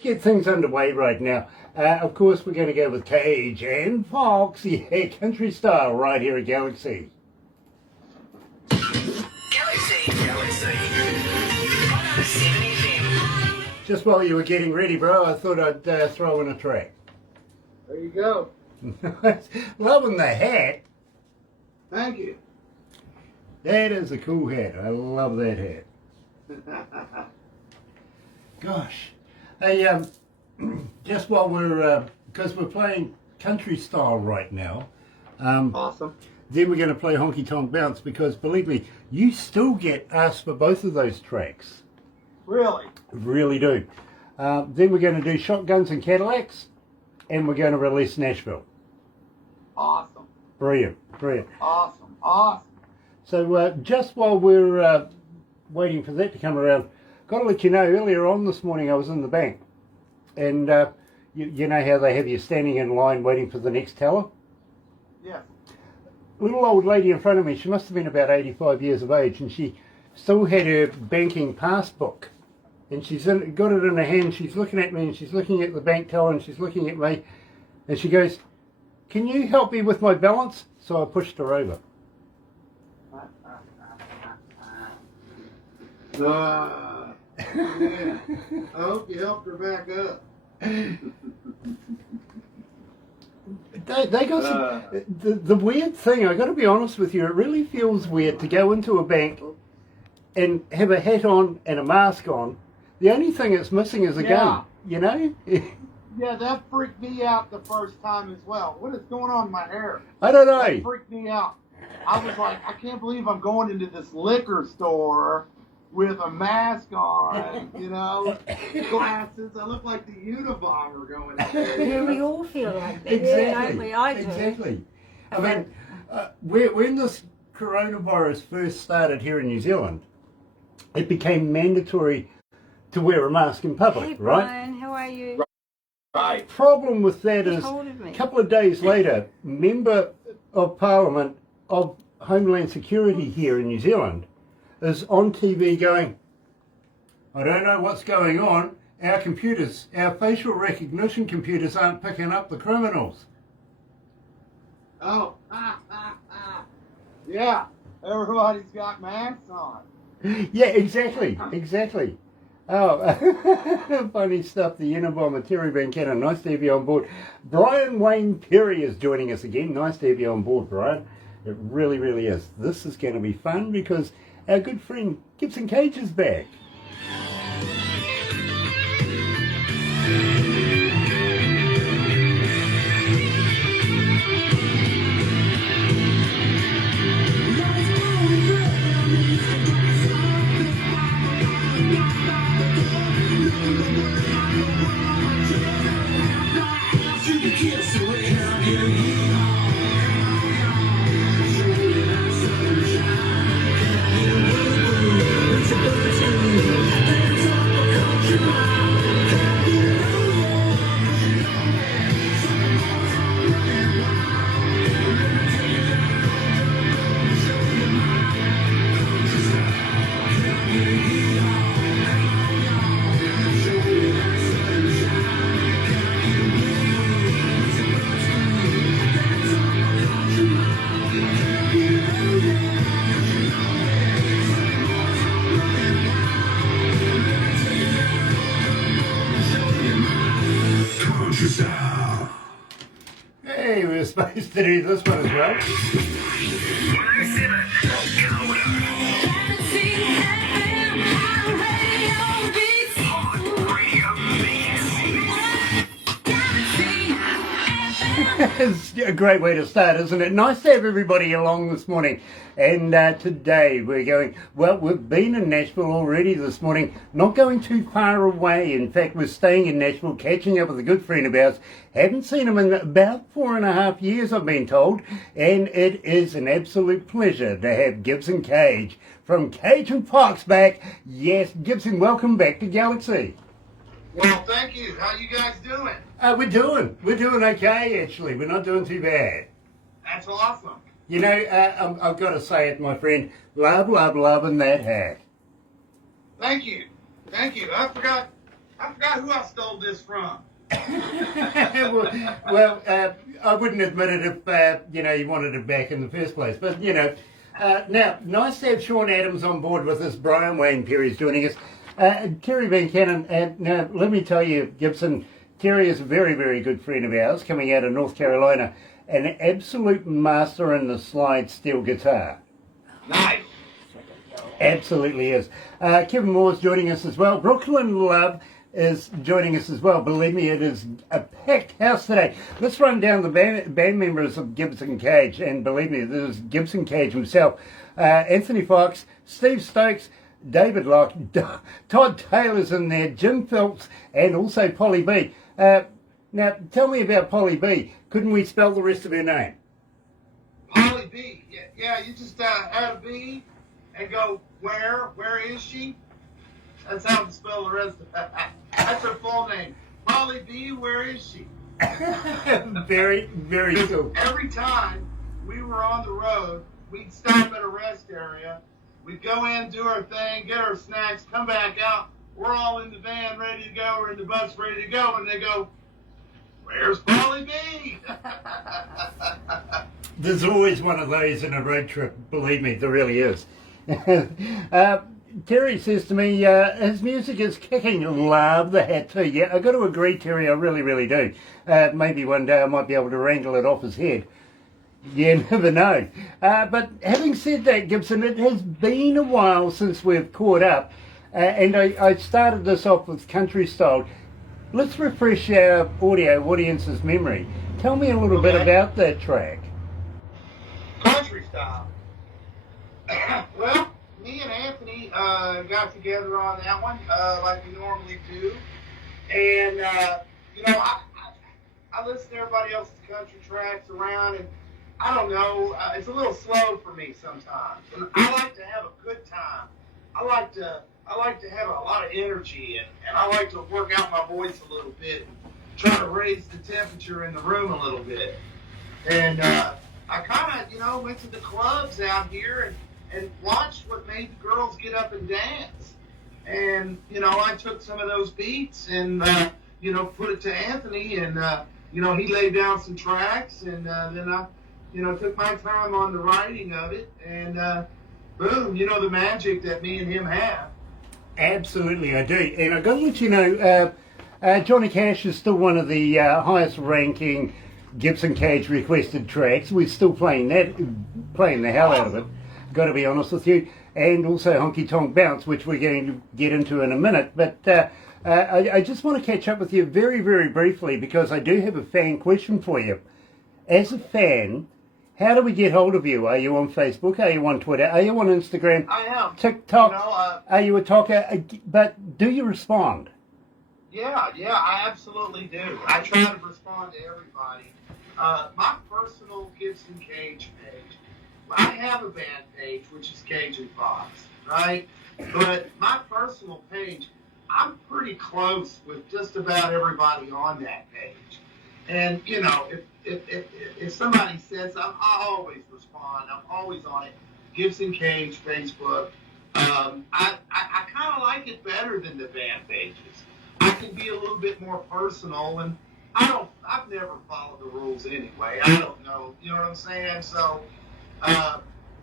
Get things underway right now. Of course, we're going to go with Cage and Focx, yeah, country style, right here at Galaxy. Galaxy 107fm. Just while you were getting ready, bro, I thought I'd throw in a track. There you go. Loving the hat. Thank you. That is a cool hat. I love that hat. Gosh. Hey, just while because we're playing country style right now. Awesome. Then we're going to play Honky Tonk Bounce because, believe me, you still get asked for both of those tracks. Really? Really do. Then we're going to do Shotguns and Cadillacs, and we're going to release Nashville. Awesome. Brilliant, brilliant. Awesome. Awesome. So just while we're waiting for that to come around, got to let you know, earlier on this morning I was in the bank, and you know how they have you standing in line waiting for the next teller? Yes. Little old lady in front of me, she must have been about 85 years of age, and she still had her banking passbook. And she's got it in her hand, she's looking at me, and she's looking at the bank teller, and she's looking at me, and she goes, "Can you help me with my balance?" So I pushed her over. Yeah. I hope you helped her back up. They got some, the weird thing, I got to be honest with you, it really feels weird to go into a bank and have a hat on and a mask on. The only thing it's missing is a gun, you know? Yeah, that freaked me out the first time as well. What is going on in my hair? I don't know. That freaked me out. I was like, I can't believe I'm going into this liquor store with a mask on, you know, glasses. I look like the Unabomber going in there. Yeah, we all feel like that. Exactly. Don't we? I do. Exactly. I mean, when this coronavirus first started here in New Zealand, it became mandatory to wear a mask in public, Hey, right? Brian, how are you? Right. Problem with that Get is, hold of me. a couple of days later, Member of Parliament of Homeland Security here in New Zealand is on TV going, "I don't know what's going on. Our computers, our facial recognition computers aren't picking up the criminals." Oh, yeah. Everybody's got masks on. Yeah, exactly, exactly. Oh, funny stuff. The Unabomber, Terry Van Cannon. Nice to have you on board. Brian Wayne Perry is joining us again. Nice to have you on board, Brian. It really, really is. This is going to be fun because our good friend Gibson Cage is back. Hey, we were supposed to do this one as well. 107. It's a great way to start, isn't it? Nice to have everybody along this morning. And today we're going, well, we've been in Nashville already this morning, not going too far away. In fact, we're staying in Nashville, catching up with a good friend of ours. Haven't seen him in about 4.5 years, I've been told. And it is an absolute pleasure to have Gibson Cage from Cage and Focx back. Yes, Gibson, welcome back to Galaxy. Well, thank you. How you guys doing? We're doing okay, actually. We're not doing too bad. That's awesome. You know, I've got to say it, my friend. Loving that hat. Thank you. Thank you. I forgot I forgot who I stole this from. well, I wouldn't admit it if, you wanted it back in the first place. But, now, nice to have Sean Adams on board with us. Brian Wayne Perry's joining us. Terry Van Cannon, and now let me tell you, Gibson, Terry is a very, very good friend of ours coming out of North Carolina, an absolute master in the slide steel guitar. Nice. Absolutely is. Kevin Moore's joining us as well. Brooklyn Love is joining us as well. Believe me, it is a packed house today. Let's run down the band members of Gibson Cage, and believe me, this is Gibson Cage himself. Anthony Fox, Steve Stokes, David Locke, Todd Taylor's in there, Jim Phelps, and also Polly B. Now, tell me about Polly B. Couldn't we spell the rest of her name? Polly B. Yeah, you just add a B and go, where is she? That's how to spell the rest of it. That's her full name. Polly B, where is she? Very, very cool. Every time we were on the road, we'd stop at a rest area. We'd go in, do our thing, get our snacks, come back out. We're all in the van ready to go, or in the bus ready to go, and they go, where's Polly B? There's always one of those in a road trip, believe me, there really is. Terry says to me, his music is kicking. Love the hat too. Yeah, I've got to agree, Terry, I really, really do. Maybe one day I might be able to wrangle it off his head. You never know. But having said that, Gibson, it has been a while since we've caught up. And I started this off with country style. Let's refresh our audio audience's memory. Tell me a little bit about that track. Country style. Well, me and Anthony got together on that one, like we normally do. And, I listen to everybody else's country tracks around, and I don't know, it's a little slow for me sometimes. And I like to have a good time. I like to have a lot of energy, and I like to work out my voice a little bit and try to raise the temperature in the room a little bit. And I kind of, went to the clubs out here and watched what made the girls get up and dance. And, I took some of those beats and, put it to Anthony, and, he laid down some tracks, and then I, took my time on the writing of it, and boom, the magic that me and him have. Absolutely, I do. And I've got to let you know, Johnny Cash is still one of the highest ranking Gibson Cage requested tracks. We're still playing the hell out of it, got to be honest with you. And also Honky Tonk Bounce, which we're going to get into in a minute. But I just want to catch up with you very, very briefly, because I do have a fan question for you. As a fan, how do we get hold of you? Are you on Facebook? Are you on Twitter? Are you on Instagram? I am. TikTok? Are you a talker? But do you respond? Yeah, I absolutely do. I try to respond to everybody. My personal Gibson Cage page, I have a band page, which is Cage Focx, right? But my personal page, I'm pretty close with just about everybody on that page. And, if somebody says something, I always respond. I'm always on it. Gibson Cage, Facebook. I kind of like it better than the band pages. I can be a little bit more personal, and I've never followed the rules anyway. I don't know. You know what I'm saying? So,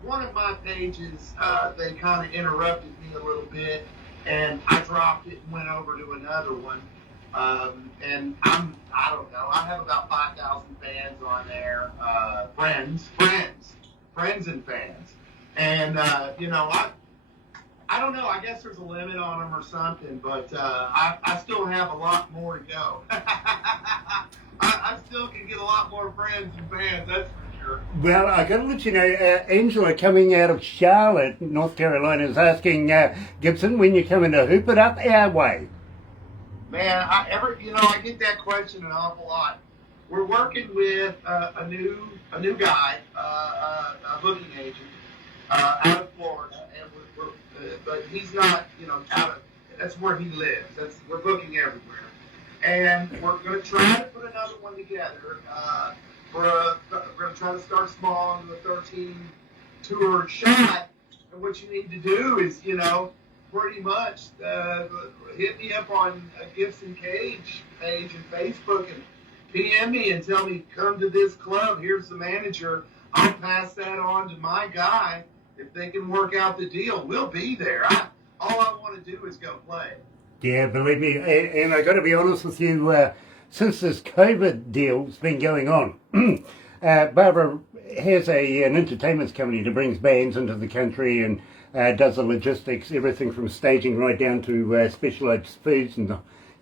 one of my pages, they kind of interrupted me a little bit, and I dropped it and went over to another one. And I don't know, I have about 5,000 fans on there, friends and fans. And, I don't know, I guess there's a limit on them or something, but I still have a lot more to go. I still can get a lot more friends and fans, that's for sure. Well, I got to let you know, Angela coming out of Charlotte, North Carolina, is asking Gibson, when you coming to Hoop It Up our way? Man, I get that question an awful lot. We're working with a new guy, a booking agent out of Florida, and but he's not, out of. That's where he lives. We're booking everywhere, and we're going to try to put another one together. We're going to try to start small on the 13 tour shot, and what you need to do is, pretty much hit me up on Gibson Cage page and Facebook and PM me and tell me, come to this club. Here's the manager. I'll pass that on to my guy. If they can work out the deal, we'll be there. All I want to do is go play. Yeah, believe me, and I got to be honest with you, since this COVID deal's been going on, Barbara has an entertainment company that brings bands into the country and does the logistics, everything from staging right down to specialised foods and,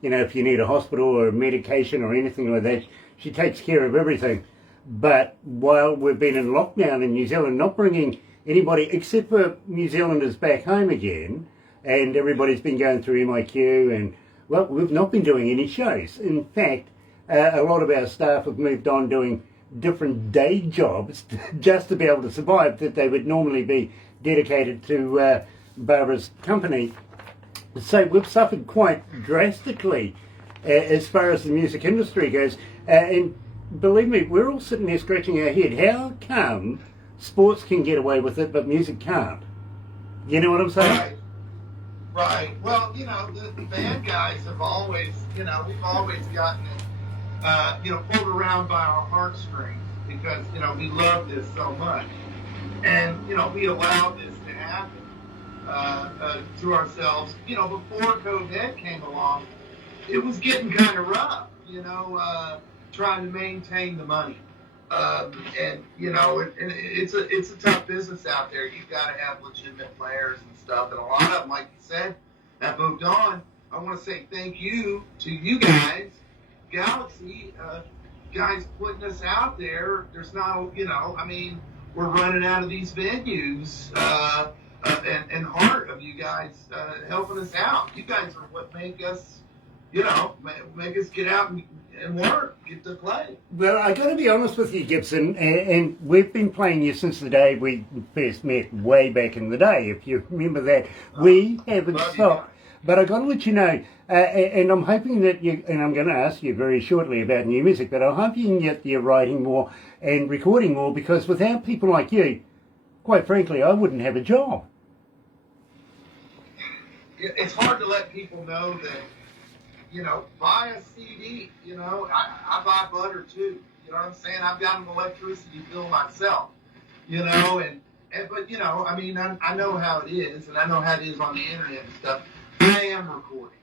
if you need a hospital or medication or anything like that, she takes care of everything. But while we've been in lockdown in New Zealand, not bringing anybody except for New Zealanders back home again, and everybody's been going through MIQ, and well, we've not been doing any shows. In fact, a lot of our staff have moved on doing different day jobs just to be able to survive that they would normally be dedicated to Barbara's company. So we've suffered quite drastically as far as the music industry goes. And believe me, we're all sitting there scratching our head. How come sports can get away with it, but music can't? You know what I'm saying? Right. Well, the band guys have always, we've always gotten it, pulled around by our heartstrings because, we love this so much. And, we allowed this to happen to ourselves. Before COVID came along, it was getting kind of rough, trying to maintain the money. And it's a tough business out there. You've got to have legitimate players and stuff, and a lot of them, like you said, have moved on. I want to say thank you to you guys, Galaxy, guys putting us out there. There's not, we're running out of these venues, and heart of you guys helping us out. You guys are what make us, make us get out and work, get to play. Well, I got to be honest with you, Gibson, and we've been playing you since the day we first met, way back in the day, if you remember that. We haven't stopped. But I got to let you know, and I'm hoping that and I'm going to ask you very shortly about new music, but I'm hoping that you're writing more and recording more, because without people like you, quite frankly, I wouldn't have a job. It's hard to let people know that, buy a CD, I buy butter too, you know what I'm saying? I've got an electricity bill myself, but, I know how it is, and I know how it is on the internet and stuff. I am recording.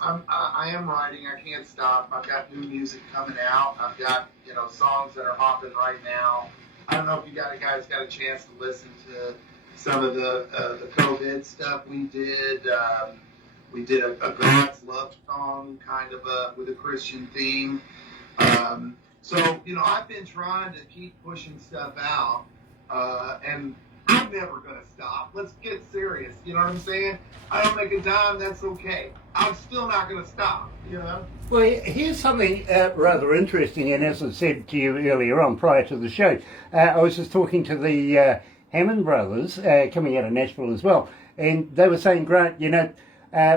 I am writing. I can't stop. I've got new music coming out. I've got, songs that are hopping right now. I don't know if you guys got a chance to listen to some of the COVID stuff we did. We did a God's Love song, kind of with a Christian theme. So, I've been trying to keep pushing stuff out, and I'm never going to stop. Let's get serious. You know what I'm saying? I don't make a dime, that's okay. I'm still not going to stop, Well, here's something rather interesting, and as I said to you earlier on, prior to the show, I was just talking to the Hammond brothers, coming out of Nashville as well, and they were saying, Grant,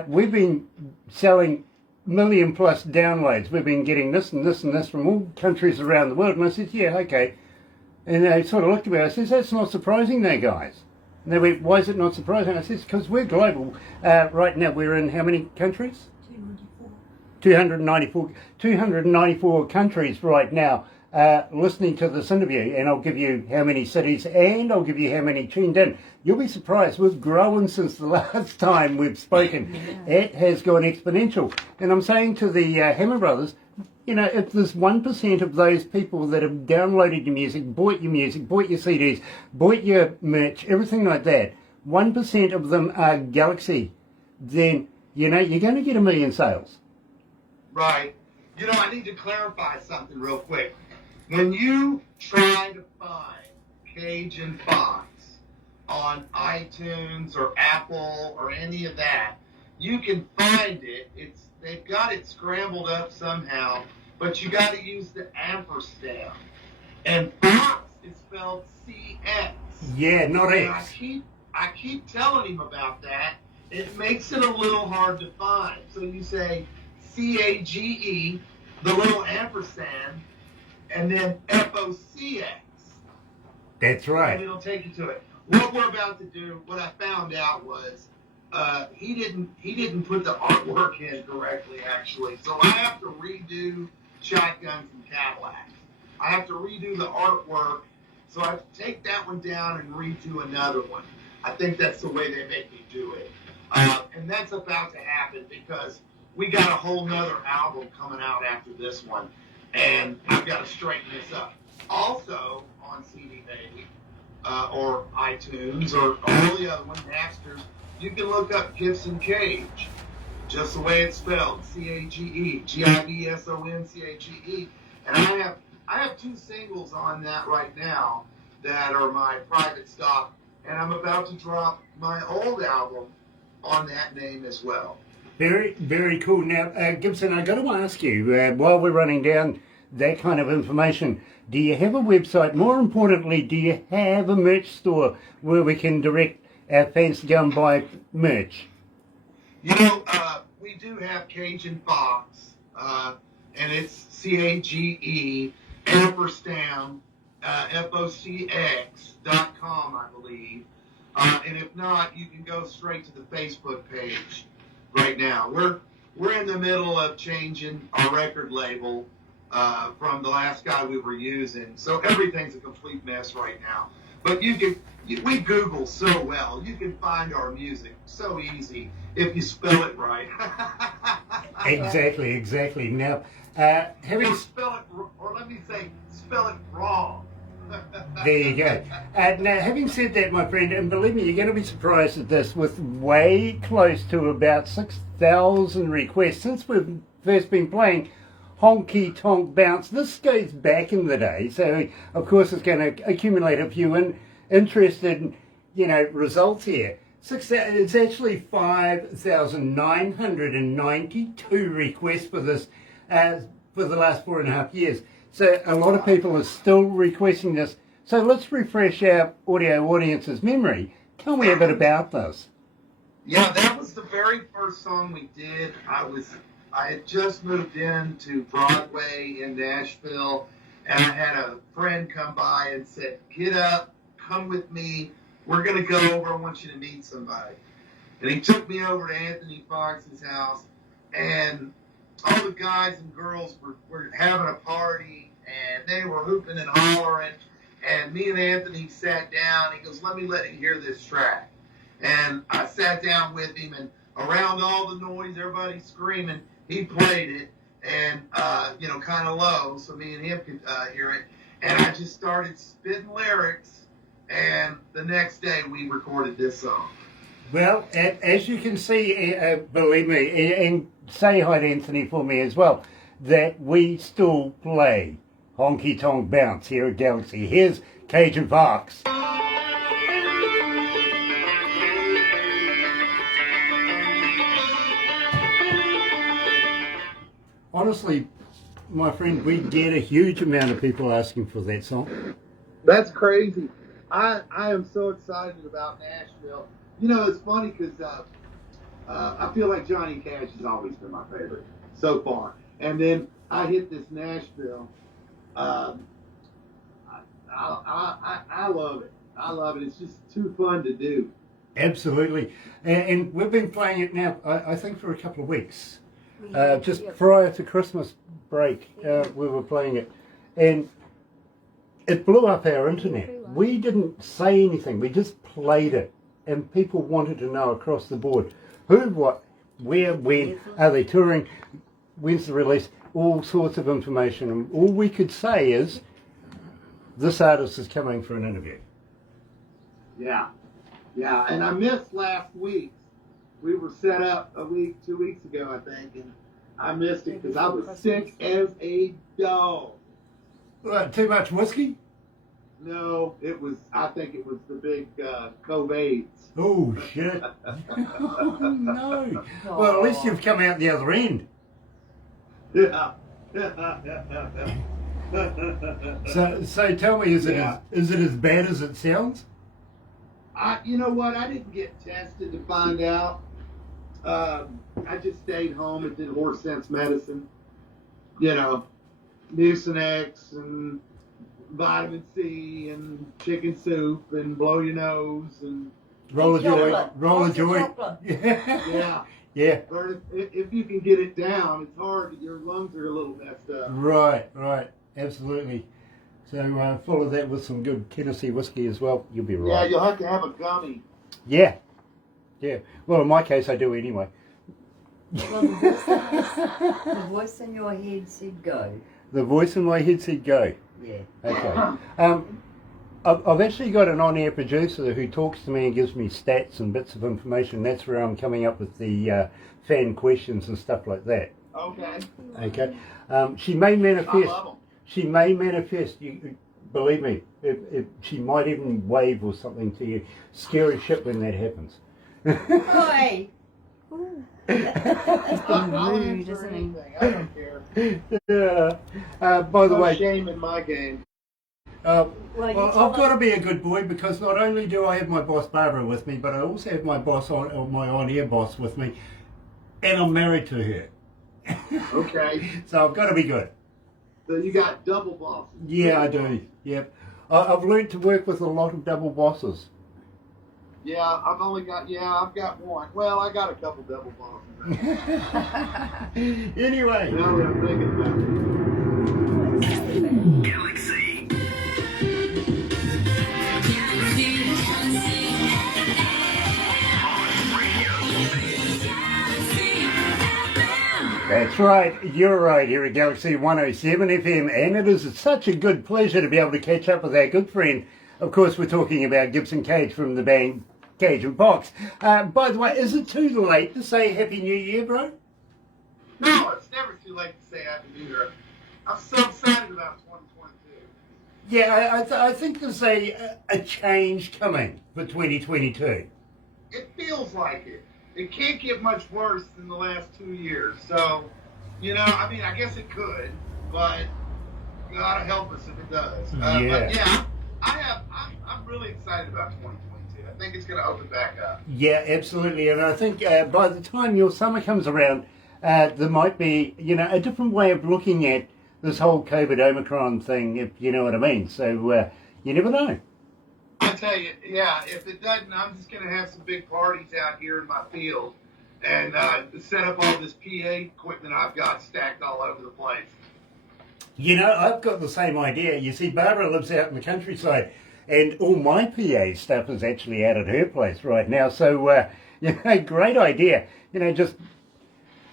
we've been selling million plus downloads. We've been getting this and this and this from all countries around the world. And I said, yeah, okay. And they sort of looked at me. I said, that's not surprising there, guys. And they went, why is it not surprising? I said, because we're global. Right now, we're in how many countries? 294 countries right now listening to this interview. And I'll give you how many cities, and I'll give you how many tuned in. You'll be surprised. We've grown since the last time we've spoken. Yeah. It has gone exponential. And I'm saying to the Hammer Brothers, if there's 1% of those people that have downloaded your music, bought your CDs, bought your merch, everything like that, 1% of them are Galaxy, then, you're going to get 1 million sales. Right. I need to clarify something real quick. When you try to find Cage and Focx on iTunes or Apple or any of that, you can find it. They've got it scrambled up somehow, but you got to use the ampersand. And Fox is spelled CX. Yeah, not and X. I keep telling him about that. It makes it a little hard to find. So you say CAGE, the little ampersand, and then FOCX. That's right. And it'll take you to it. What we're about to do, what I found out was, he didn't put the artwork in correctly, actually. So I have to redo Shotguns and Cadillacs. I have to redo the artwork. So I have to take that one down and redo another one. I think that's the way they make me do it. And that's about to happen because we got a whole nother album coming out after this one. And I've got to straighten this up. Also on CD Baby or iTunes or all the other ones, Napsters, you can look up Gibson Cage, just the way it's spelled, C-A-G-E, Gibson. And I have 2 singles on that right now that are my private stock, and I'm about to drop my old album on that name as well. Very, very cool. Now, Gibson, I got to ask you, while we're running down that kind of information, do you have a website? More importantly, do you have a merch store where we can direct our fans to go and buy merch? You know, we do have Cage Focx, and it's C-A-G-E, ampersand, Focx.com, I believe. And if not, you can go straight to the Facebook page right now. We're in the middle of changing our record label from the last guy we were using, so everything's a complete mess right now. But we Google so well. You can find our music so easy if you spell it right. Exactly. Now, having spell it wrong. there you go. Now, having said that, my friend, and believe me, you're going to be surprised at this, with way close to about 6,000 requests since we've first been playing Honky Tonk Bounce. This goes back in the day, so of course it's going to accumulate a few interested, results here. It's actually 5,992 requests for this for the last 4.5 years. So a lot of people are still requesting this. So let's refresh our audio audience's memory. Tell me a bit about this. Yeah, that was the very first song we did. I had just moved into Broadway in Nashville, and I had a friend come by and said, "Get up, come with me. We're going to go over. I want you to meet somebody." And he took me over to Anthony Fox's house, and all the guys and girls were having a party, and they were hooping and hollering. And me and Anthony sat down. He goes, let you hear this track." And I sat down with him, and around all the noise, everybody screaming, he played it, and, kind of low, so me and him could hear it. And I just started spitting lyrics, and the next day we recorded this song. Well, as you can see, believe me, and say hi to Anthony for me as well, that we still play Honky Tonk Bounce here at Galaxy. Here's Cage Focx. Honestly, my friend, we get a huge amount of people asking for that song. That's crazy. I am so excited about Nashville. It's funny because I feel like Johnny Cash has always been my favorite so far. And then I hit this Nashville. I love it. I love it. It's just too fun to do. Absolutely. And we've been playing it now, I think, for a couple of weeks. Just prior to Christmas break, we were playing it. And it blew up our internet. We didn't say anything. We just played it. And people wanted to know across the board who, what, where, when, are they touring, when's the release, all sorts of information. And all we could say is, this artist is coming for an interview. Yeah. And I missed last week. We were set up 2 weeks ago, I think, and I missed it because I was sick as a dog. Too much whiskey? No, I think it was the big COVID. Oh, shit. Oh, no. Well, at least you've come out the other end. Yeah. So tell me, is it as bad as it sounds? You know what? I didn't get tested to find out. I just stayed home and did horse sense medicine. Mucinex and vitamin C and chicken soup and blow your nose and Roll of joy. Chocolate. Roll of Lots of joy. chocolate. Yeah. Yeah. Or if you can get it down, it's hard. Your lungs are a little messed up. Right. Absolutely. So follow that with some good Tennessee whiskey as well. You'll be Yeah, right. you'll have to have a gummy. Yeah. Well, in my case, I do anyway. Well, the voice in your head said go. The voice in my head said go. Yeah. Okay. I've actually got an on-air producer who talks to me and gives me stats and bits of information. That's where I'm coming up with the fan questions and stuff like that. Okay. Okay. She may I manifest. love them. She may manifest. You believe me. If she might even wave or something to you. Scary shit when that happens. Oi! That's being I'll rude, answer isn't he? anything. I don't care. By the No way, shame in my game. well, you I've tell got to be a good boy because not only do I have my boss Barbara with me, but I also have my boss my on-air boss with me, and I'm married to her. Okay. So I've got to be good. So you got double bosses. Yeah, I do. Yep. I've learned to work with a lot of double bosses. Yeah, I've got one. Well, I got a couple double bosses. Anyway. Now that I'm thinking about it. Galaxy. That's right, you're right here at Galaxy 107 FM, and it is such a good pleasure to be able to catch up with our good friend. Of course, we're talking about Gibson Cage from the band Cage Focx. By the way, is it too late to say Happy New Year, bro? No, it's never too late to say Happy New Year. I'm so excited about 2022. Yeah, I think there's a change coming for 2022. It feels like it. It can't get much worse than the last 2 years. So, I guess it could, but God help us if it does. But yeah, I'm really excited about 2022. I think it's going to open back up. Yeah, absolutely. And I think by the time your summer comes around, there might be, a different way of looking at this whole COVID Omicron thing, if you know what I mean. So you never know. I tell you, yeah, if it doesn't, I'm just going to have some big parties out here in my field and set up all this PA equipment I've got stacked all over the place. I've got the same idea. You see, Barbara lives out in the countryside, and all my PA stuff is actually out at her place right now. So, great idea.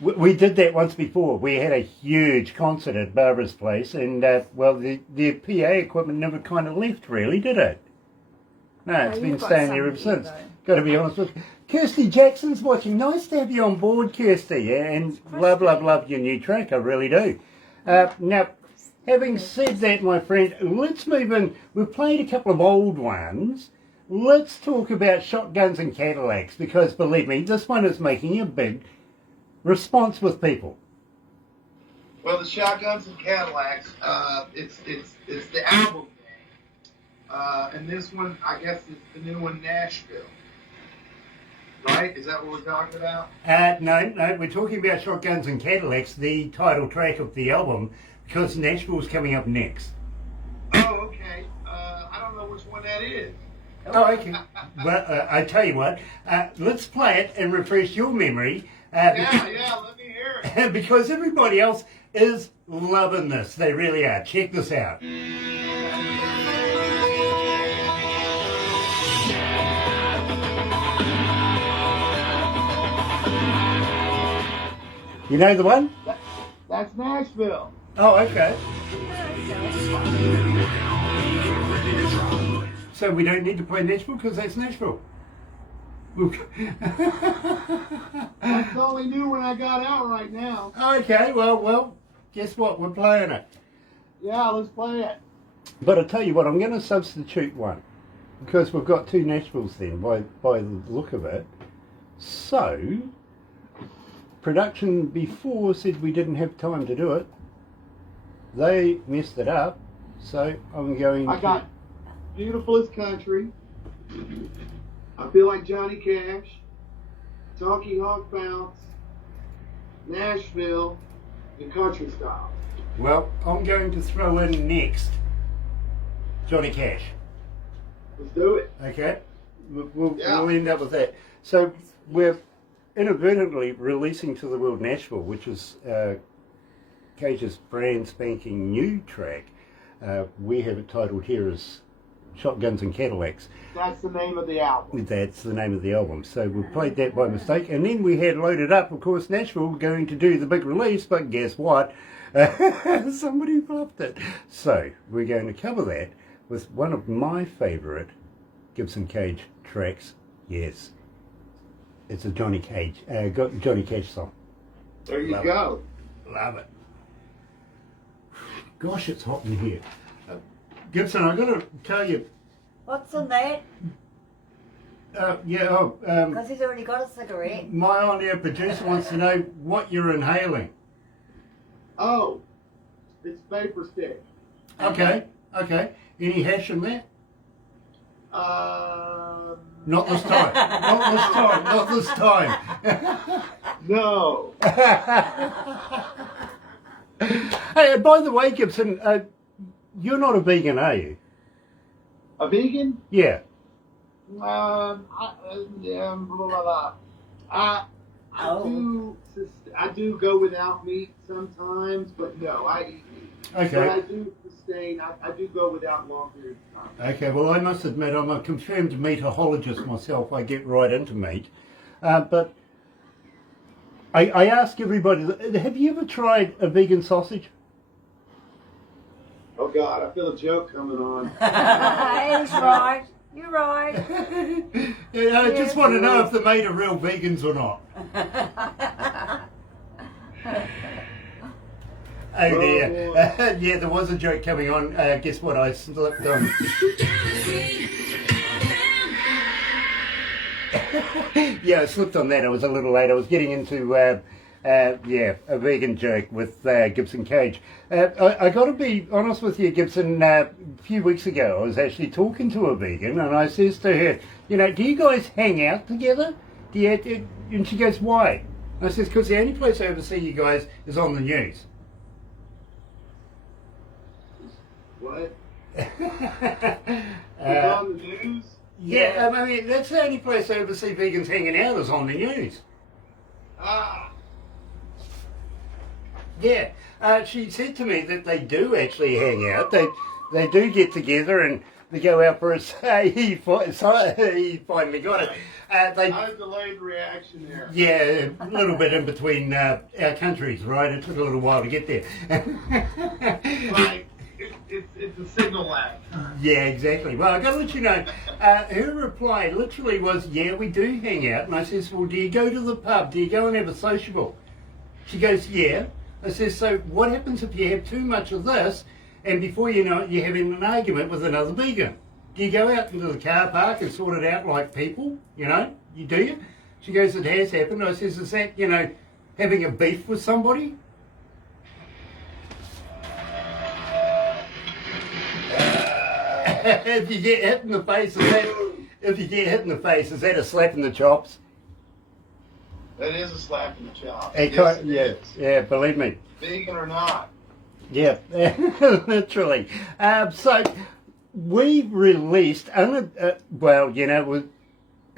We did that once before. We had a huge concert at Barbara's place, and, the PA equipment never kind of left, really, did it? No, it's been you've got staying there ever something, since. though. Got to be honest with you. Kirsty Jackson's watching. Nice to have you on board, Kirsty, and love your new track. I really do. Now, having said that, my friend, let's move in. We've played a couple of old ones. Let's talk about Shotguns and Cadillacs, because believe me, this one is making a big response with people. Well, the Shotguns and Cadillacs, it's the album name. And this one, I guess, is the new one, Nashville. Right? Is that what we're talking about? No, we're talking about Shotguns and Cadillacs, the title track of the album, because Nashville's coming up next. Oh, okay. I don't know which one that is. Oh, okay. Well, I tell you what, let's play it and refresh your memory. Yeah, let me hear it. Because everybody else is loving this. They really are. Check this out. You know the one? That's Nashville. Oh, okay. So we don't need to play Nashville because that's Nashville. That's the only new one I got out right now. Okay, well, guess what? We're playing it. Yeah, let's play it. But I tell you what, I'm going to substitute one because we've got two Nashvilles then by the look of it. So, production before said we didn't have time to do it. They messed it up, so I'm going I got Beautiful as Country. I Feel Like Johnny Cash. Talkie Hawk Bounce. Nashville. And Country Style. Well, I'm going to throw in next Johnny Cash. Let's do it. Okay? We'll end up with that. So we're inadvertently releasing to the world Nashville, which is Cage's brand spanking new track. We have it titled here as Shotguns and Cadillacs. That's the name of the album. That's the name of the album. So we played that by mistake. And then we had loaded up, of course, Nashville going to do the big release, but guess what? Somebody fluffed it. So we're going to cover that with one of my favourite Gibson Cage tracks. Yes. It's a Johnny Cage song. There you Love go. Love it. Gosh, it's hot in here. Gibson, I've got to tell you, What's in that? Because he's already got a cigarette. my on-air producer wants to know what you're inhaling. Oh, it's Vapor Stick. Okay. Any hash in there? Not this time. Not this time. No. Hey, by the way, Gibson, you're not a vegan, are you? A vegan? Yeah. Blah, blah, blah. I do go without meat sometimes, but no, I eat meat. Okay. But I do sustain. I do go without long periods of time. Okay, well, I must admit, I'm a confirmed meatologist myself. I get right into meat. But I ask everybody, have you ever tried a vegan sausage? Oh God, I feel a joke coming on. He's right. You're right. Yeah, I just want to know if they're made of real vegans or not. Oh dear. Yeah, there was a joke coming on. Guess what? I slipped on. Yeah, I slipped on that. I was a little late. I was getting into, a vegan joke with Gibson Cage. I got to be honest with you, Gibson. A few weeks ago, I was actually talking to a vegan, and I says to her, do you guys hang out together? And she goes, why? I says, because the only place I ever see you guys is on the news. What? It's on the news? Yeah, I mean, that's the only place I ever see vegans hanging out is on the news. Ah. Yeah, she said to me that they do actually hang out. They do get together and they go out for a say. He finally got it. I delayed reaction there. Yeah, a little bit in between our countries, right? It took a little while to get there. Like, it's a signal lag. Yeah, exactly. Well, I got to let you know, her reply literally was, yeah, we do hang out. And I says, well, do you go to the pub? Do you go and have a sociable? She goes, yeah. I says, so what happens if you have too much of this and before you know it, you're having an argument with another vegan? Do you go out into the car park and sort it out like people? You do you? She goes, it has happened. I says, is that, having a beef with somebody? If you get hit in the face, is that a slap in the chops? That is a slap in the chops. Yeah, believe me. Vegan or not. Yeah, literally. So we released, it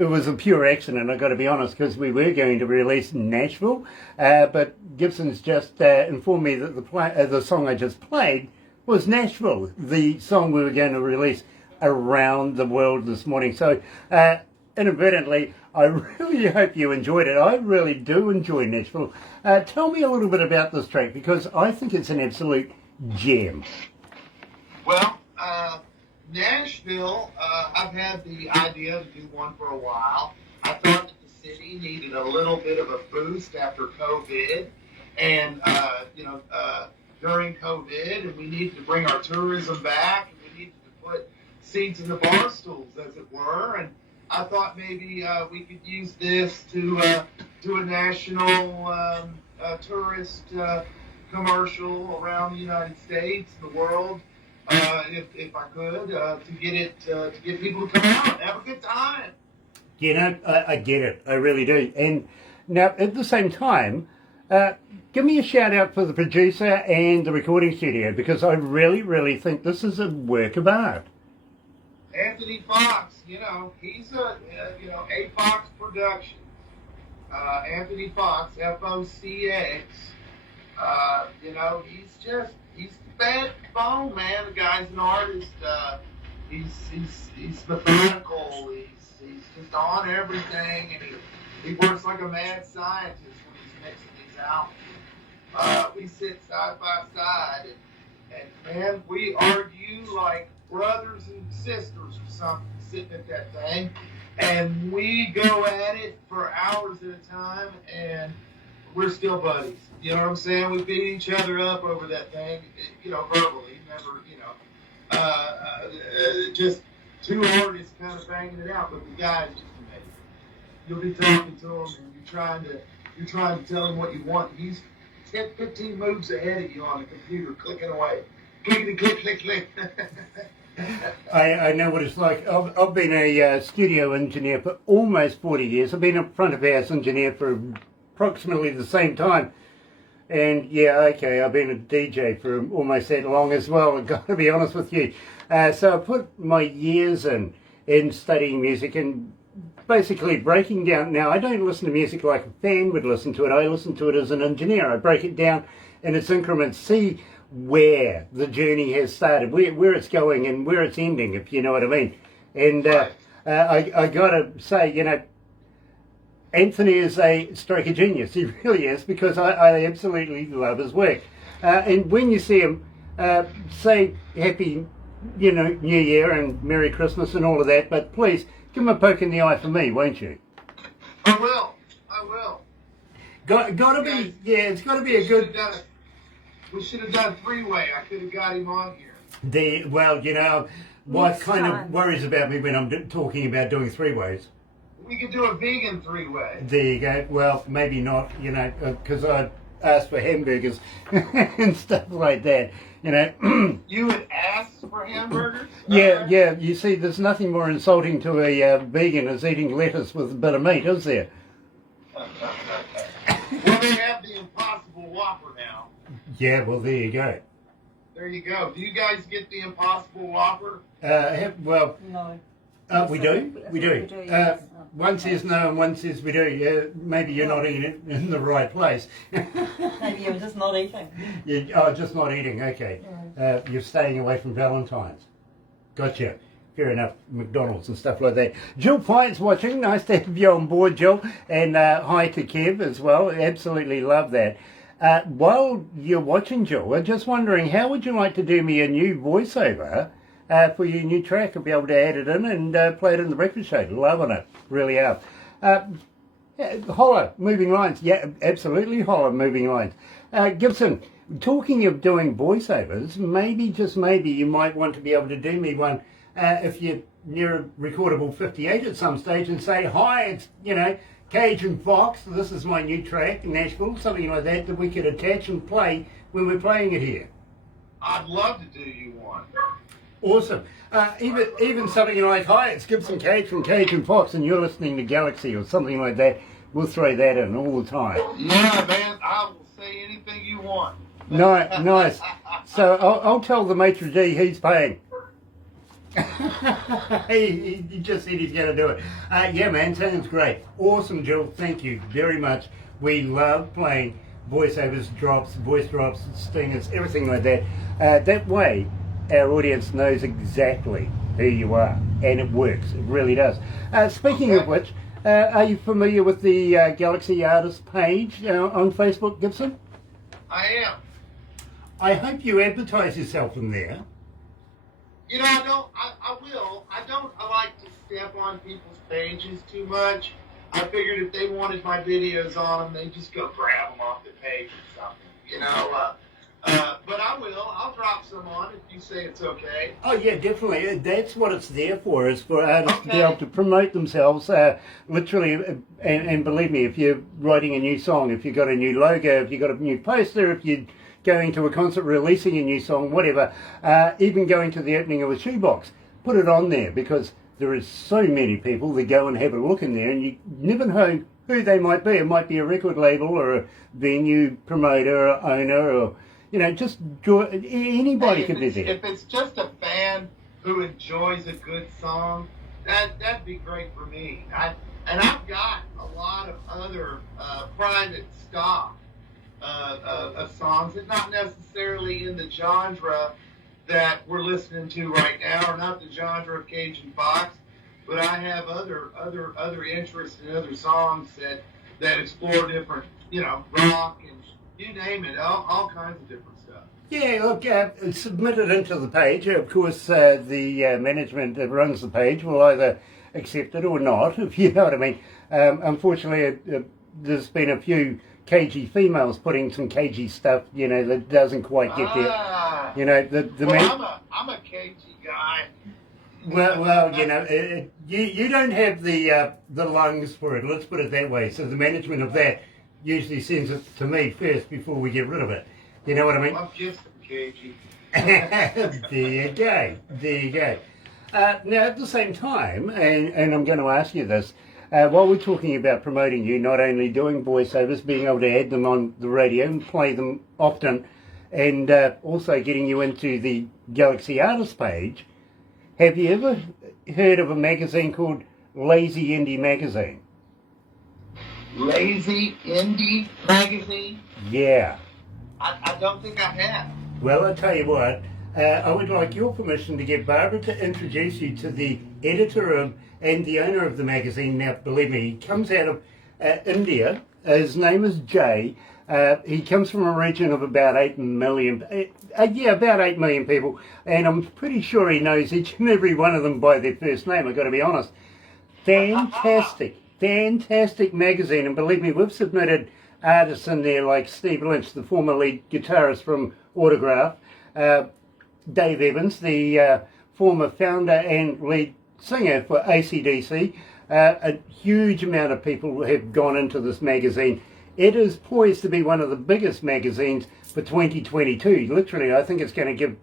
was a pure accident, I've got to be honest, because we were going to release Nashville, but Gibson's just informed me that the song I just played was Nashville, the song we were going to release around the world this morning. So inadvertently, I really hope you enjoyed it. I really do enjoy Nashville. Tell me a little bit about this track, because I think it's an absolute gem. Well, Nashville, I've had the idea to do one for a while. I thought that the city needed a little bit of a boost after COVID, and during COVID, and we needed to bring our tourism back, and we needed to put seats in the bar stools, as it were, and I thought maybe we could use this to do a national tourist commercial around the United States, the world, if I could, to get people to come out and have a good time. I get it. I really do. And now, at the same time, give me a shout out for the producer and the recording studio, because I really, really think this is a work of art. Anthony Fox, he's a Fox production. Anthony Fox, Fox. He's the backbone, man. The guy's an artist. He's methodical. He's just on everything, and he works like a mad scientist when he's mixing these albums. We sit side by side, and man, we argue like brothers and sisters or something, sitting at that thing, and we go at it for hours at a time, and we're still buddies. You know what I'm saying? We beat each other up over that thing, verbally, never, just two artists kind of banging it out, but the guy's just amazing. You'll be talking to him, and you're trying to tell him what you want. He's 10, 15 moves ahead of you on the computer, clicking away. Clickety, click, click, click. I know what it's like. I've been a studio engineer for almost 40 years. I've been a front of house engineer for approximately the same time. And I've been a DJ for almost that long as well, I've got to be honest with you. So I put my years in studying music and basically breaking down. Now, I don't listen to music like a fan would listen to it. I listen to it as an engineer. I break it down in its increments, see where the journey has started, where it's going and where it's ending, if you know what I mean. And I got to say, Anthony is a stroke of genius. He really is, because I absolutely love his work. And when you see him, say happy, New Year and Merry Christmas and all of that, but please give him a poke in the eye for me, won't you? I will. Got to be, it's got to be a good... We should have done three-way. I could have got him on here. Wife kind of worries about me when I'm talking about doing three-ways. We could do a vegan three-way. There you go. Well, maybe not, because I asked for hamburgers and stuff like that, You would ask for hamburgers? Yeah. You see, there's nothing more insulting to a vegan as eating lettuce with a bit of meat, is there? Well, they have the Impossible Whopper now. Yeah, well, there you go. There you go. Do you guys get the Impossible Whopper? Well... No. We do. Yes. One says no and one says we do. Maybe you're not eating it in the right place. Maybe you're just not eating. Just not eating, okay. You're staying away from Valentine's. Gotcha. Fair enough. McDonald's and stuff like that. Jill Pye's watching. Nice to have you on board, Jill. And hi to Kev as well. Absolutely love that. While you're watching, Jill, I'm just wondering, how would you like to do me a new voiceover for your new track? I'll be able to add it in and play it in the breakfast show. Loving it, really are. Holler, moving lines. Yeah, absolutely holler, moving lines. Gibson, talking of doing voiceovers, maybe, just maybe, you might want to be able to do me one if you're near a recordable 58 at some stage and say, hi, it's, Cage and Focx, this is my new track, Nashville, something like that we could attach and play when we're playing it here. I'd love to do you one. Awesome. Even something like, hi, it's Gibson Cage from Cage and Focx, and you're listening to Galaxy or something like that. We'll throw that in all the time. Yeah, man, I will say anything you want. Nice. So I'll tell the maitre d' he's paying. he just said he's going to do it. Yeah, man, sounds great. Awesome, Jill. Thank you very much. We love playing voiceovers, drops, voice drops, stingers, everything like that. That way, our audience knows exactly who you are, and it works. It really does. Speaking of which, are you familiar with the Galaxy Artist page on Facebook, Gibson? I am. I hope you advertise yourself in there. I like to step on people's pages too much. I figured if they wanted my videos on them, they just go grab them off the page or something, but I will. I'll drop some on if you say it's okay. Oh, yeah, definitely. That's what it's there for, is for artists to be able to promote themselves, literally. And believe me, if you're writing a new song, if you've got a new logo, if you've got a new poster, if you're going to a concert, releasing a new song, whatever, even going to the opening of a shoebox, put it on there, because there is so many people that go and have a look in there, and you never know who they might be. It might be a record label or a venue promoter or owner, or just anybody could be there. If it's just a fan who enjoys a good song, that'd be great for me. I've got a lot of other private stock of songs that not necessarily in the genre that we're listening to right now, or not the genre of Cage Focx, but I have other interests in other songs that explore different, rock and you name it, all kinds of different stuff. Yeah, look, submit it into the page. Of course, the management that runs the page will either accept it or not, if you know what I mean. Unfortunately, there's been a few cagey females putting some cagey stuff, that doesn't quite get there. I'm a cagey guy. Well, you don't have the lungs for it. Let's put it that way. So the management of that usually sends it to me first before we get rid of it. You know what I mean? I'm just cagey. There you go. Now, at the same time, and I'm going to ask you this, while we're talking about promoting you, not only doing voiceovers, being able to add them on the radio and play them often, and also getting you into the Galaxy Artist page, have you ever heard of a magazine called Lazy Indie Magazine? Lazy Indie Magazine? Yeah. I don't think I have. Well, I'll tell you what, I would like your permission to get Barbara to introduce you to the editor and the owner of the magazine. Now, believe me, he comes out of India. His name is Jay. He comes from a region of about 8 million, about 8 million people, and I'm pretty sure he knows each and every one of them by their first name, I've got to be honest. Fantastic magazine, and believe me, we've submitted artists in there like Steve Lynch, the former lead guitarist from Autograph, Dave Evans, the former founder and lead singer for AC/DC. A huge amount of people have gone into this magazine. It is poised to be one of the biggest magazines for 2022. Literally, I think it's going to give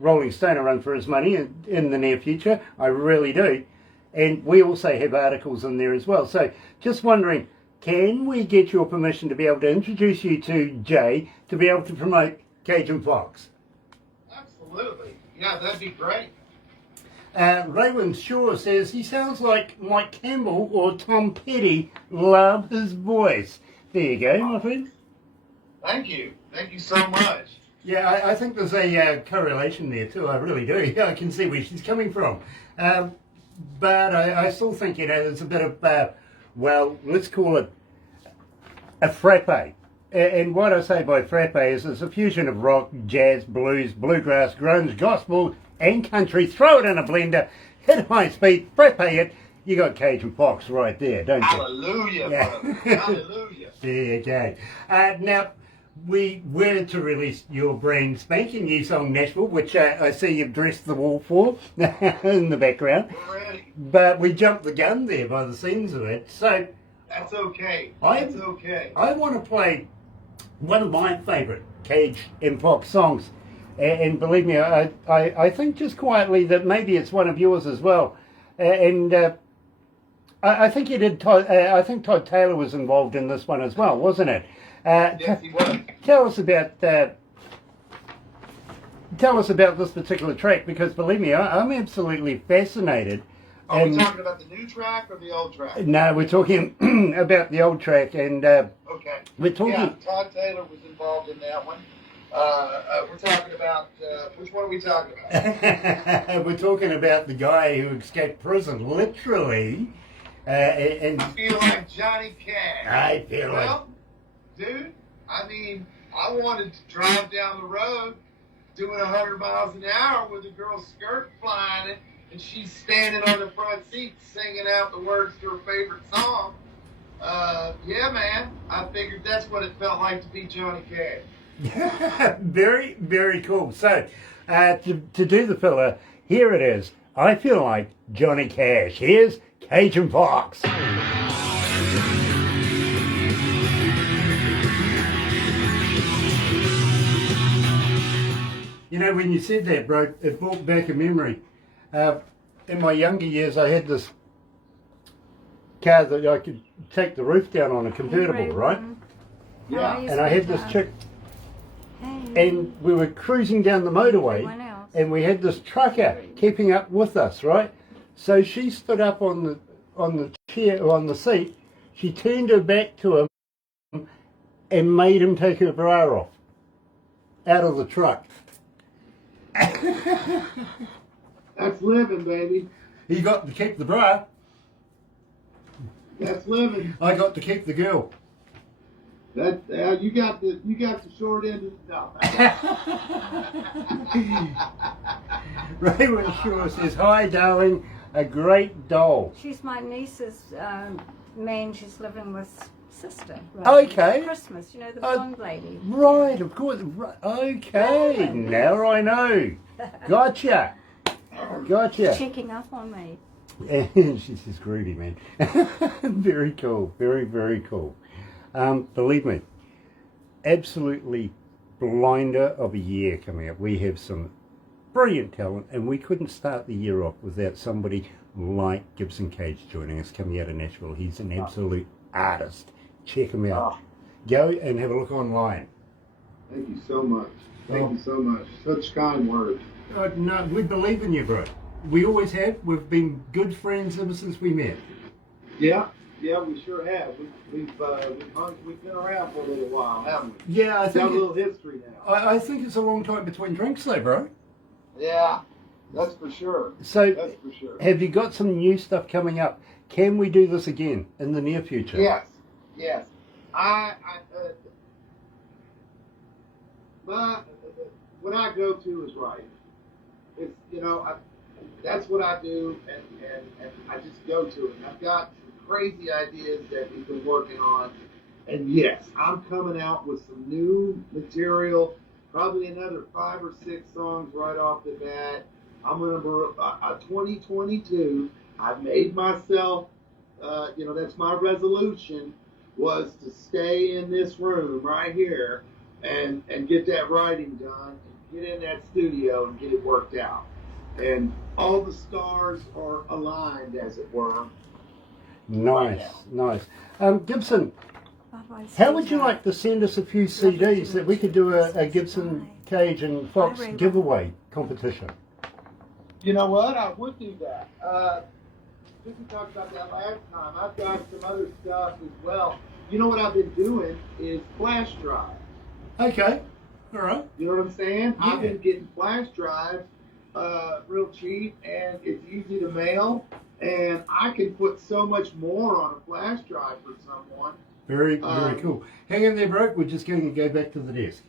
Rolling Stone a run for his money in the near future. I really do. And we also have articles in there as well. So just wondering, can we get your permission to be able to introduce you to Jay to be able to promote Cage Focx? Absolutely. Yeah, that'd be great. Raymond Shaw says he sounds like Mike Campbell or Tom Petty. Love his voice. There you go, my friend. Thank you. Thank you so much. Yeah, I think there's a correlation there too. I really do. Yeah, I can see where she's coming from. But I still think, there's a bit of, let's call it a frappe. And what I say by frappe is it's a fusion of rock, jazz, blues, bluegrass, grunge, gospel, and country. Throw it in a blender, hit high speed, frappe it. You got Cage Focx right there, don't you? Hallelujah, brother. Hallelujah. There you go. Now, we were to release your brand spanking new song, Nashville, which I see you've dressed the wall for in the background. We're ready. But we jumped the gun there by the scenes of it. So That's okay. That's okay. I want to play one of my favourite Cage Focx songs. And believe me, I think just quietly that maybe it's one of yours as well. I think you did. I think Todd Taylor was involved in this one as well, wasn't it? Yes, he was. Tell us about this particular track, because believe me, I'm absolutely fascinated. Are we talking about the new track or the old track? No, we're talking about the old track, and okay. we're talking. Yeah, Todd Taylor was involved in that one. We're talking about which one are we talking about? We're talking about the guy who escaped prison, literally. And I feel like Johnny Cash. I feel Well, dude, I mean, I wanted to drive down the road doing 100 miles an hour with a girl's skirt flying and she's standing on the front seat singing out the words to her favorite song. Yeah, man, I figured that's what it felt like to be Johnny Cash. Very, very cool. So, to do the filler, here it is. I feel like Johnny Cash. Here's Cage Focx. You know, when you said that, bro, it brought back a memory. In my younger years, I had this car that I could take the roof down on, a convertible, right? Yeah. And I had this chick, and we were cruising down the motorway, and we had this trucker keeping up with us, right? So she stood up on the chair, or on the seat. She turned her back to him and made him take her bra off out of the truck. That's living, baby. He got to keep the bra. That's living. I got to keep the girl. That you got the short end of the Raymond Shaw says, "Hi, darling, a great doll." She's my niece's man. She's living with sister. Okay. Christmas, you know, the blonde lady. Right, of course. Right. Okay, now I know. Gotcha. Checking up on me. And she's just groovy, man. Very cool. Very, very cool. Believe me, absolutely blinder of a year coming up. We have some brilliant talent, and we couldn't start the year off without somebody like Gibson Cage joining us, coming out of Nashville. He's an absolute artist. Check him out. Go and have a look online. Thank you so much. Thank you so much. Such kind words. No, we believe in you, bro. We always have. We've been good friends ever since we met. Yeah, we sure have. We've been around for a little while, haven't we? Yeah, I Got think a little history now. I think it's a long time between drinks, though, bro. Yeah, that's for sure. So, That's for sure. have you got some new stuff coming up? Can we do this again in the near future? Yes. What I go to is right. It's that's what I do, and I just go to it. And I've got some crazy ideas that we've been working on, and yes, I'm coming out with some new material. Probably another 5 or 6 songs right off the bat. I'm gonna 2022. I made myself, that's my resolution, was to stay in this room right here and get that writing done, and get in that studio and get it worked out. And all the stars are aligned, as it were. Nice. Gibson, Bye-bye, how would you sweetheart. like to send us a few CDs that we could do a Gibson Cage and Fox Bye, Rainbow. giveaway competition? You know what? I would do that. We talked about that last time. I've got some other stuff as well. You know what I've been doing is flash drive. Okay, all right. You know what I'm saying? Yeah. I've been getting flash drives real cheap, and it's easy to mail, and I can put so much more on a flash drive for someone. Very cool. Hang in there, bro. We're just going to go back to the desk.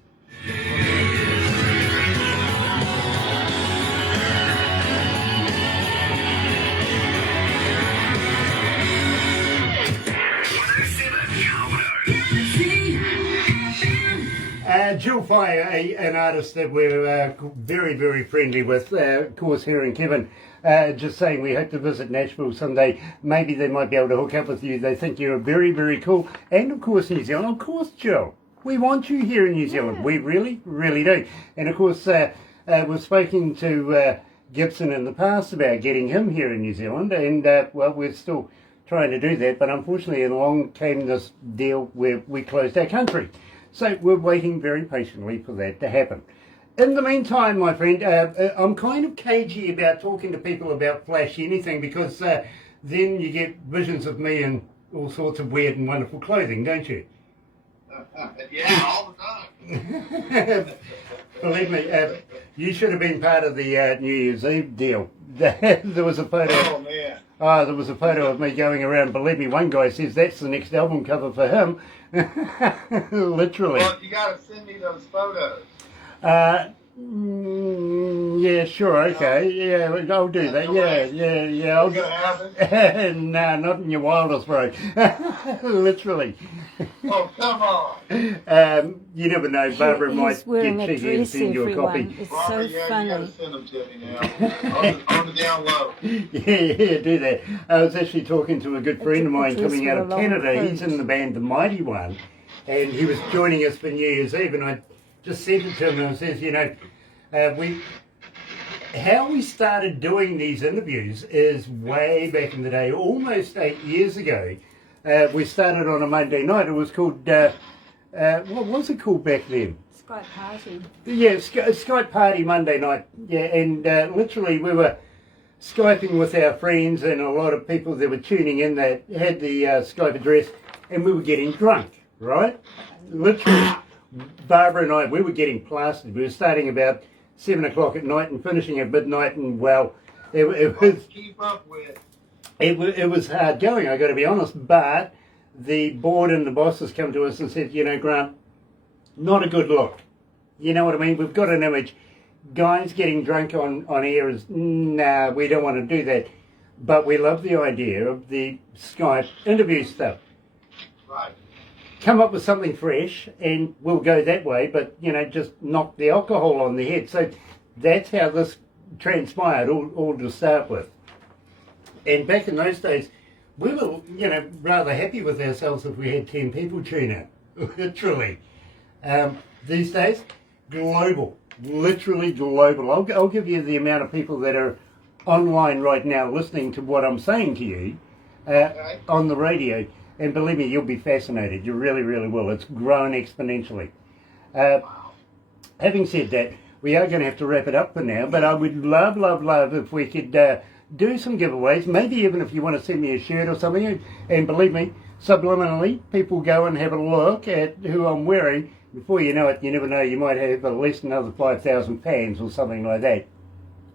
Jill Fire, an artist that we're very, very friendly with, of course, here in Kevin, just saying we hope to visit Nashville someday. Maybe they might be able to hook up with you. They think you're very, very cool. And, of course, New Zealand. Of course, Jill. We want you here in New Zealand. We really, really do. And, of course, we've spoken to Gibson in the past about getting him here in New Zealand. And, well, we're still trying to do that. But, unfortunately, along came this deal where we closed our country. So we're waiting very patiently for that to happen. In the meantime, my friend, I'm kind of cagey about talking to people about flash anything, because then you get visions of me in all sorts of weird and wonderful clothing, don't you? Yeah, all the time. Believe me, you should have been part of the New Year's Eve deal. There was a photo. Oh, man. There was a photo of me going around. Believe me, one guy says that's the next album cover for him. Literally. Well, you got to send me those photos. Yeah, sure, okay. Yeah, I'll do that. Yeah. I'll Is it gonna happen? Nah, not in your wildest, bro. Literally. Oh, come on. You never know. Barbara might He's wearing get a cheeky and dress, send you a everyone. copy. It's Barbara, so yeah, funny. you got to send them to me now. on the down low. Yeah, do that. I was actually talking to a good friend of mine dress coming out with of a long Canada. He's coat. in the band The Mighty One, and he was joining us for New Year's Eve, and I just sent it to him and I says, how we started doing these interviews is way back in the day, almost 8 years ago. We started on a Monday night. It was called, what was it called back then? Skype party. Yeah, Skype party Monday night. Yeah, and literally we were Skyping with our friends and a lot of people that were tuning in that had the Skype address, and we were getting drunk, right? Literally, Barbara and I, we were getting plastered. We were starting about 7 o'clock at night and finishing at midnight, and well, it was Keep up with. it was hard going, I got to be honest, but the board and the bosses come to us and said, you know, Grant, not a good look. You know what I mean? We've got an image. Guys getting drunk on air is, nah, we don't want to do that. But we love the idea of the Skype interview stuff. Right. Come up with something fresh and we'll go that way, but, you know, just knock the alcohol on the head. So that's how this transpired, all to start with. And back in those days, we were, you know, rather happy with ourselves if we had 10 people tune in, literally. These days, global, literally global. I'll give you the amount of people that are online right now listening to what I'm saying to you Okay. on the radio. And believe me, you'll be fascinated. You really, really will. It's grown exponentially. Having said that, we are going to have to wrap it up for now, but I would love, love, love if we could do some giveaways, maybe even if you want to send me a shirt or something. And believe me, subliminally, people go and have a look at who I'm wearing. Before you know it, you never know, you might have at least another 5,000 fans or something like that.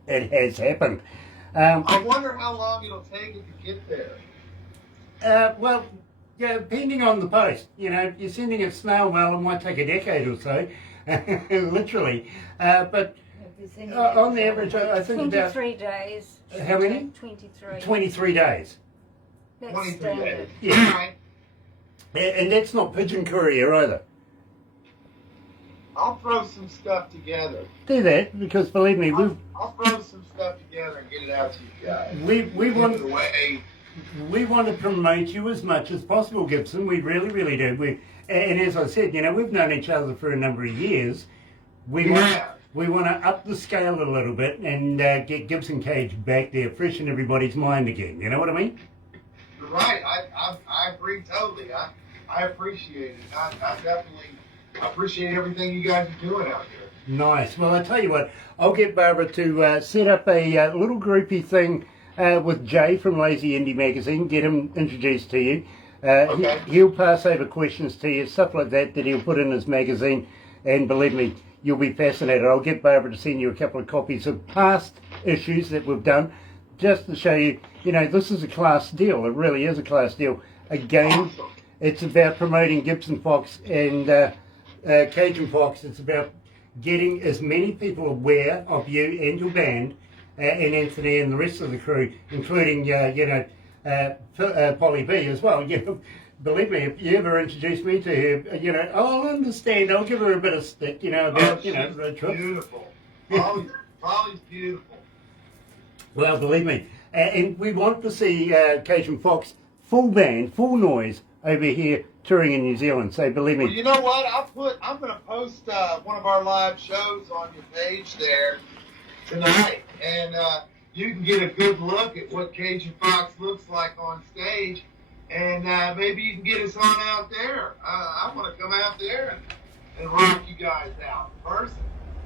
It has happened. I wonder how long it'll take it to get there. Well, yeah, depending on the post. You know, if you're sending a snail mail, it might take a decade or so, literally. But on the average, I think about... 23 days. How many? 23. 23 days. That's 23 standard. days. Yeah. Right. And that's not pigeon courier either. I'll throw some stuff together. Do that, because believe me, I'll throw some stuff together and get it out to you guys. we want... Give it away. We want to promote you as much as possible, Gibson. We really, really do. And as I said, you know, we've known each other for a number of years. We want to up the scale a little bit and get Gibson Cage back there, fresh in everybody's mind again. You know what I mean? You're right. I agree totally. I appreciate it. I definitely appreciate everything you guys are doing out here. Nice. Well, I tell you what, I'll get Barbara to set up a little groupie thing with Jay from Lazy Indie Magazine, get him introduced to you. Okay. He'll pass over questions to you, stuff like that he'll put in his magazine, and believe me, you'll be fascinated. I'll get Barbara to send you a couple of copies of past issues that we've done, just to show you, you know, this is a class deal. It really is a class deal. Again, Awesome. it's about promoting Gibson Focx and Cage Focx. It's about getting as many people aware of you and your band, and Anthony and the rest of the crew, including, Polly B as well. You know, believe me, if you ever introduce me to her, you know, I'll understand. I'll give her a bit of stick, you know, about, you know, road trips. Beautiful. Polly's beautiful. Well, believe me. And we want to see Cage Focx full band, full noise over here touring in New Zealand. So believe me. Well, you know what? I'm going to post one of our live shows on your page there tonight, and you can get a good look at what Cage Focx looks like on stage, and maybe you can get us on out there. I want to come out there and rock you guys out in person.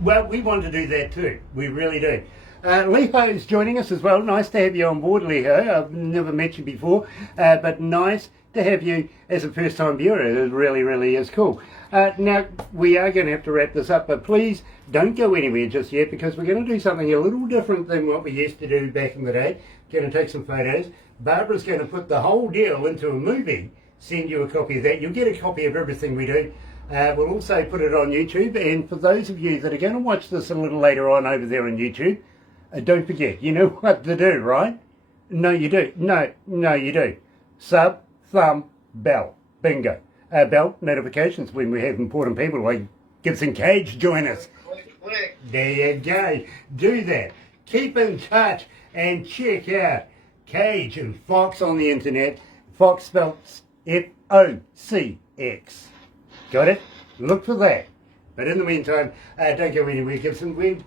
Well, we want to do that too. We really do. Leho is joining us as well. Nice to have you on board, Leho. I've never met you before, but nice to have you as a first-time viewer. It really, really is cool. Now, we are going to have to wrap this up, but please don't go anywhere just yet, because we're going to do something a little different than what we used to do back in the day. Going to take some photos. Barbara's going to put the whole deal into a movie, send you a copy of that. You'll get a copy of everything we do. We'll also put it on YouTube, and for those of you that are going to watch this a little later on over there on YouTube, don't forget, you know what to do, right? No, you do. No, you do. Sub, thumb, bell. Bingo. Bell notifications when we have important people like Gibson Cage join us. Click, click. There you go. Do that. Keep in touch and check out Cage and Focx on the internet. Focx spelled F-O-C-X. Got it? Look for that. But in the meantime, don't go anywhere, Gibson. We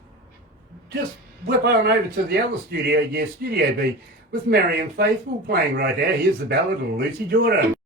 just whip on over to the other studio, Studio B, with Marion Faithful playing right now. Here's the ballad of Lucy Jordan.